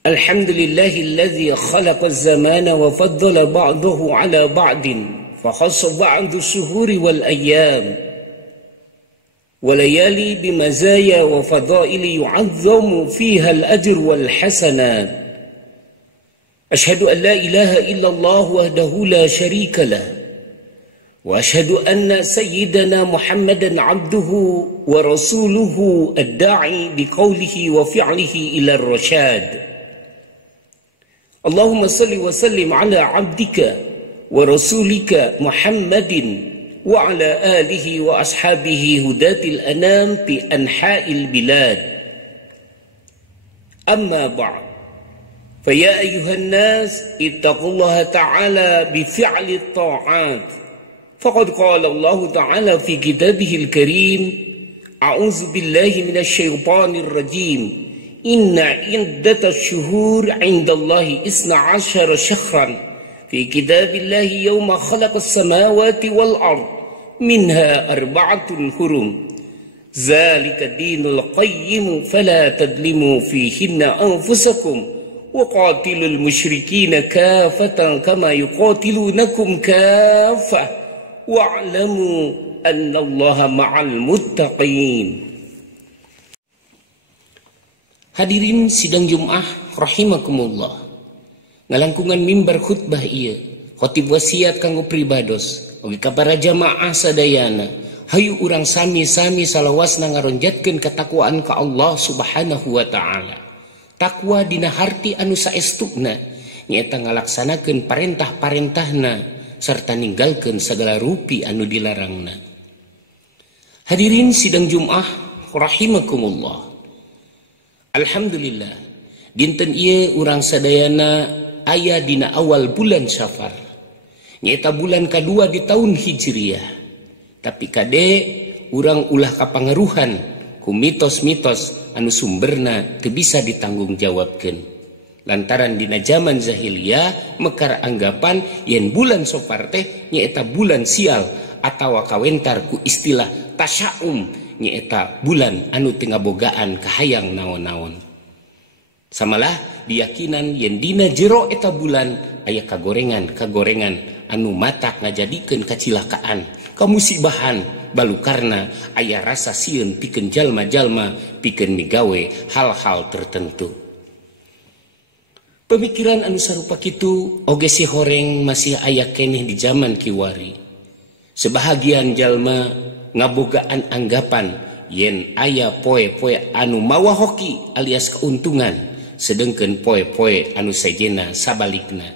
Alhamdulillahilladzi khalaqaz zamana wa faddala ba'dahu ala ba'din fa khassa ba'du syuhuri wal ayyam wa layali bimazaya wa fadaili yu'azzamu fiha al-ajr wal hasanat. Ashhadu an la ilaha illallah wahdahu la sharika lah wa ashhadu anna sayyidana Muhammadan abduhu wa rasuluhu ad-da'i biqawlihi wa fi'lihi ila ar-rasyad. Allahumma salli wa sallim ala abdika wa rasulika Muhammadin wa ala alihi wa ashabihi hudatil anam fi anha'il bilad. Amma ba'd. Faya ayyuhan nas ittaqullaha ta'ala bi fi'li at-ta'at. Faqad qala Allah ta'ala fi kitabihil karim, a'udzu billahi minasy syaithanir rajim. Inna iddatasy syuhur 'indallahi 12 syahran fi kitabillahi yawma khalaqas samawati wal ard minha arba'atun hurum. Zalika dinul qayyim fala tadlimu fihinna anfusakum wa qatilul musyrikina kafatan kama yuqatilunakum kafah wa'lamu annallaha ma'al muttaqin. Hadirin sidang Jum'ah rahimakumullah. Ngalangkungan mimbar khutbah ieu khotib wasiat kanggo pribados oge ka para jamaah sadayana, hayu urang sami-sami salawasna ngaronjatkeun katakwaan ka Allah Subhanahu wa taala. Takwa dina harti anu saestuna nyaeta ngalaksanakeun parentah-parentahna sarta ninggalkeun sagala rupi anu dilarangna. Hadirin sidang Jum'ah rahimakumullah. Alhamdulillah, dinten ieu urang sadayana aya dina awal bulan Syafar, nyaeta bulan kedua di tahun Hijriyah. Tapi kade urang ulah kapangaruhan ku mitos-mitos anu sumberna teu bisa ditanggung jawabkeun. Lantaran dina zaman jahiliyah mekar anggapan yen bulan Syafar teh nyaeta bulan sial atawa kawentar ku istilah tasya'um, nyaeta bulan anu teu ngabogaan kahayang naon-naon. Samalah diyakinan yen dina jero eta bulan aya kagorengan anu matak ngajadikeun kacilakaan, kamusibahan, balukarna aya rasa sieun pikeun jalma-jalma pikeun migawe hal-hal tertentu. Pemikiran anu sarupa kitu oge si horeng masih aya keneh di zaman kiwari. Sebahagian jalma ngabogaan anggapan yen aya poe-poe anu mawa hoki alias keuntungan, sedengkeun poe-poe anu sejena sabalikna.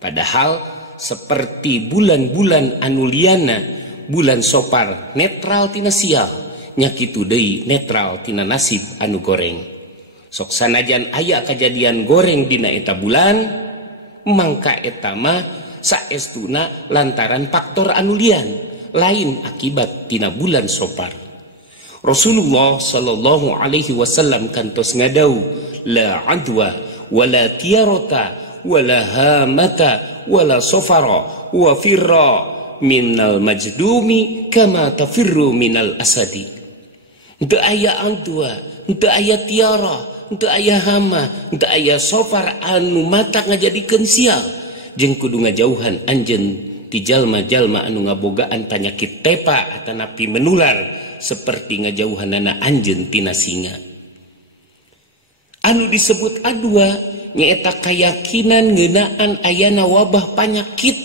Padahal seperti bulan-bulan anu liana, bulan Syafar netral tina sial, nya kitu deui netral tina nasib anu goreng. Sok sanajan aya kajadian goreng dina eta bulan, mangka eta mah saestuna lantaran faktor anu lian, lain akibat tina bulan Syafar. Rasulullah sallallahu alaihi wasallam kantos ngadau, la adwa wala tiyarata wala hamata wala safara wa firra minal majdumi kama tafirru minal asadi. Henteu aya adwa, henteu aya tiara, henteu aya hama, henteu aya safar anu matak ngajadikeun sial, jeung kudu ngajauhan anjeun ti jalma-jalma anu ngabogaan panyakit tepa atanapi menular seperti ngajauhanana anjeun tina singa. Anu disebut adwa nyaeta kayakinan ngeunaan ayana wabah panyakit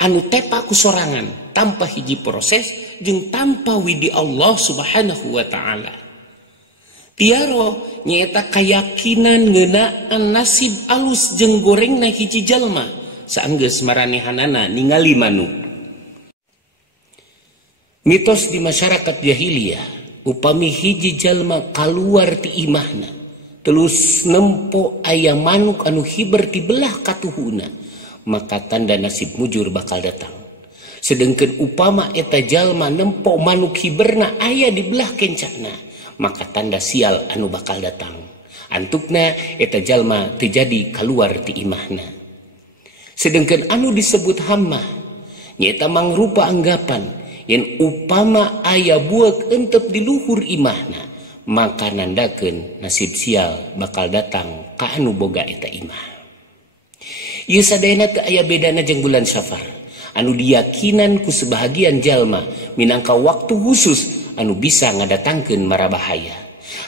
anu tepa ku sorangan tanpa hiji proses jeung tanpa widi Allah Subhanahu wa taala. Tiaro nyaeta kayakinan ngeunaan nasib alus jeung gorengna hiji jalma saenggeus maranehanana ningali manuk. Mitos di masyarakat jahiliyah, upami hiji jalma kaluar ti imahna terus nempo aya manuk anu hiber ti belah katuhuna, maka tanda nasib mujur bakal datang. Sedengkeun upama eta jalma nempo manuk hiberna aya di belah kencana, maka tanda sial anu bakal datang. Antukna eta jalma teu jadi kaluar ti imahna. Sedangkan anu disebut hammah nyaeta mangrupa anggapan yen upama aya buak entep di luhur imahna, maka nandakeun nasib sial bakal datang ka anu boga eta imah. Ieu sadayana teu aya bedana jeung bulan Safar anu diyakinan ku sebahagian jalma minangka waktu khusus anu bisa ngadatangkeun marabahaya.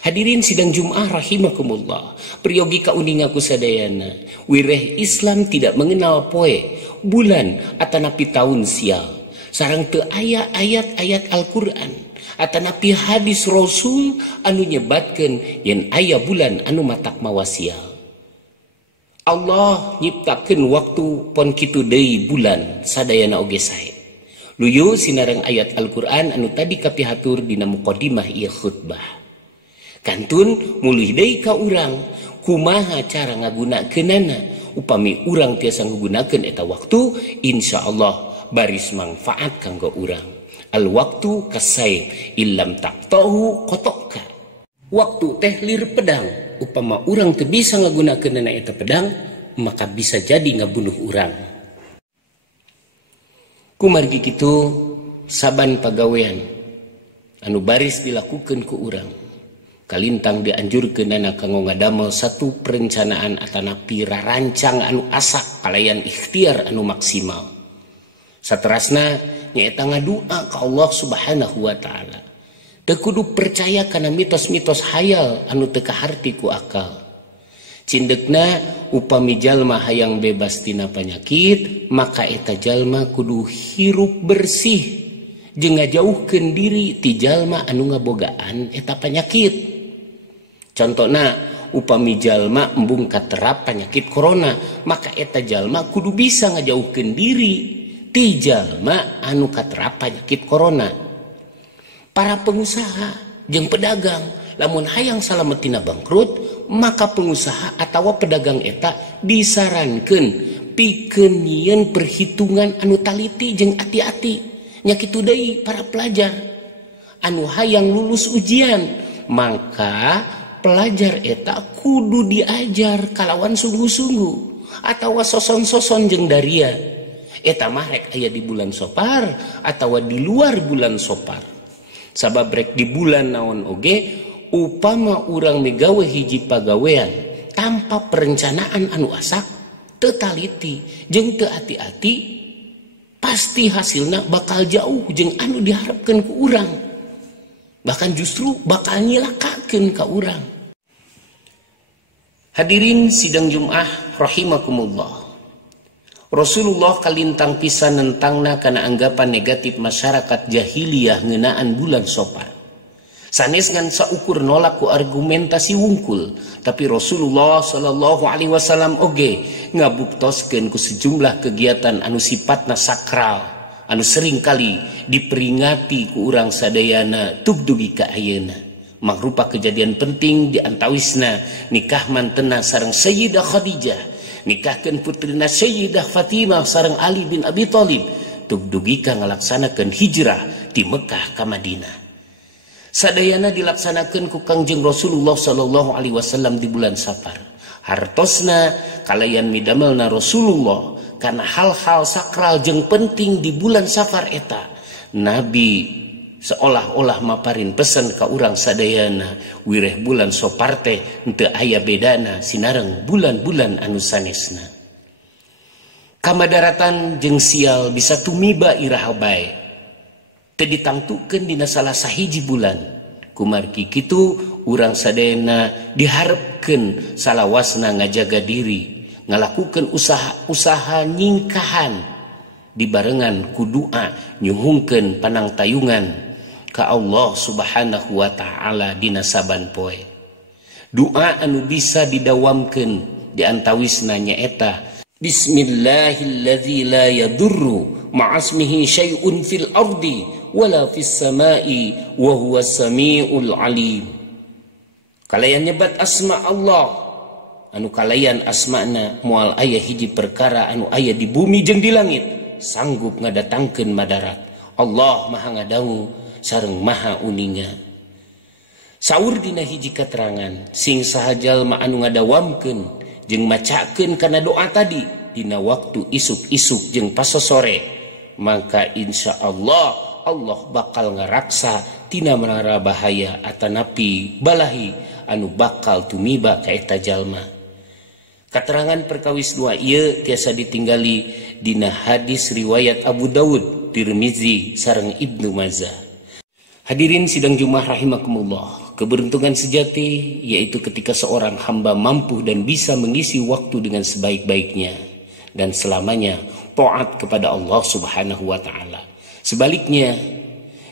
Hadirin sidang Jumat rahimakumullah, priyogi kauninga ku sadayana, wireh Islam tidak mengenal poe, bulan atanapi tahun sial. Sareng teu aya ayat-ayat Al-Qur'an atanapi hadis Rasul anu nyebatkeun yen aya bulan anu matak mawa sial. Allah nyiptakeun waktu pon kitu deui bulan sadayana oge sae. Luyu sinareng ayat Al-Qur'an anu tadi kapihatur dina muqaddimah ieu khutbah. Kantun mulih deui ka urang kumaha cara ngagunakeunana upami urang tiasa ngagunakeun eta waktu, insyaallah baris manfaat kanggo urang. Al waktu kasayf illam taqtahu qataka. Waktu teh lir pedang, upama urang teu bisa ngagunakeunana eta pedang, maka bisa jadi ngabunuh urang. Kumargi kitu saban pagawean anu baris dilakukeun ku urang, kalintang dianjurkeunana kanggo ngadamel satu perencanaan atanapi rarancang anu asak kalayan ikhtiar anu maksimal. Saterasna nyaeta ngadua ka Allah Subhanahu wa taala. Teu kudu percaya kana mitos-mitos hayal anu teu kaharti ku akal. Cindekna upami jalma hayang bebas tina panyakit, maka eta jalma kudu hirup bersih jeung ngajauhkeun diri ti jalma anu ngabogaan eta panyakit. Contona upami jalma embung katerap panyakit corona, maka eta jalma kudu bisa ngajauhkeun diri ti jalma anu katerap penyakit corona. Para pengusaha jeung pedagang lamun hayang salametina bangkrut, maka pengusaha atawa pedagang eta disarankeun pikeun nyieun perhitungan anu taliti jeung ati-ati. Nya kitu deui para pelajar anu hayang lulus ujian, maka pelajar eta kudu diajar kalawan sungguh-sungguh atawa soson-soson jeung daria. Eta mah rek aya di bulan Sopar atawa di luar bulan Sopar. Sabab rek di bulan naon oge, upama urang migawe hiji pagawean tanpa perencanaan anu asak, teu taliti jeung teu ati-ati, pasti hasilna bakal jauh jeung anu diharapkeun ku urang. Bahkan justru bakal nyilakakeun ka urang. Hadirin sidang Jumat rahimakumullah. Rasulullah kalintang pisan nentangna kana anggapan negatif masyarakat jahiliyah ngeunaan bulan Sopar. Sanes ngan saukur nolak ku argumentasi wungkul, tapi Rasulullah sallallahu alaihi wasallam oge ngabuktoskeun ku sejumlah kegiatan anu sifatna sakral, anu sering kali diperingati ku urang sadayana tugdugi ka ayeuna. Mangrupa kejadian penting di antawisna nikah mantena sareng Sayyidah Khadijah, nikahkeun putrina Sayyidah Fatimah sareng Ali bin Abi Thalib, tugdugi ka ngalaksanakeun hijrah ti Mekah ka Madinah. Sadayana dilaksanakeun ku Kangjeng Rasulullah sallallahu alaihi wasallam di bulan Safar. Hartosna kalayan midamelna Rasulullah karena hal-hal sakral jeung penting di bulan Safar eta. Nabi seolah-olah maparin pesan ka urang sadayana, wireh bulan Sopar teh henteu aya bedana sinareng bulan-bulan anu sanesna. Kamadaratan jeung sial bisa tumiba iraha bae, teu ditangtukeun dina salah sahiji bulan. Kumargi kitu urang sadayana diharepkeun salawasna ngajaga diri, ngalakukeun usaha-usaha nyingkahan dibarengan ku doa nyuhungkeun panangtayungan ka Allah Subhanahu wa taala dina saban poe. Doa anu bisa didawamkeun di antawisna nyaeta Bismillahilladzi la yadurru ma'asmihi syai'un fil ardi wala fis samai wa huwas samiul alim. Kalayan nyebat asma Allah anu kalayan asmana moal aya hiji perkara anu aya di bumi jeung di langit sanggup ngadatangkeun madarat. Allah maha ngadangu sareng maha uninga. Saur dina hiji keterangan sing saha jalma anu ngadawamkeun jeung macakeun kana doa tadi dina waktu isuk-isuk jeung pasosore, maka insyaallah Allah bakal ngaraksa tina menara bahaya atanapi balahi anu bakal tumiba ka eta jalma. Katerangan perkawis dua ieu tiasa ditinggali dina hadis riwayat Abu Dawud, Tirmizi sareng Ibnu Majah. Hadirin sidang Jumat rahimakumullah, keberuntungan sejati yaitu ketika seorang hamba mampu dan bisa mengisi waktu dengan sebaik-baiknya dan selamanya taat kepada Allah Subhanahu wa taala. Sebaliknya,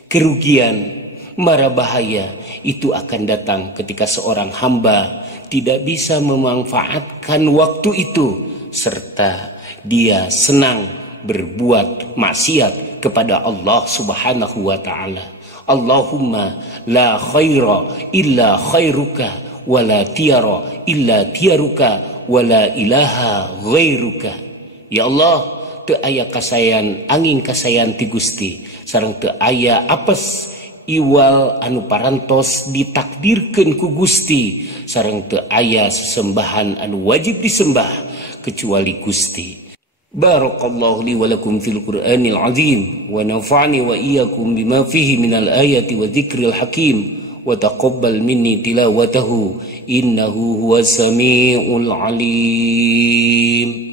kerugian, mara bahaya itu akan datang ketika seorang hamba tidak bisa memanfaatkan waktu itu serta dia senang berbuat maksiat kepada Allah Subhanahu wa taala. Allahumma la khaira illa khairuka wa la tiyara illa tiyaruka wa la ilaha ghairuka. Ya Allah, teu aya kasayan angin kasayan ti Gusti sareng teu aya apes iwal anu parantos ditakdirkeun ku Gusti sareng teu aya sesembahan anu wajib disembah kecuali Gusti. Barakallahu li wa lakum fil Qur'anil azim wa nafa'ani wa iyyakum bima fihi minal ayati wa dzikril hakim wa taqabbal minni tilawatahu innahu huwas samiul alim.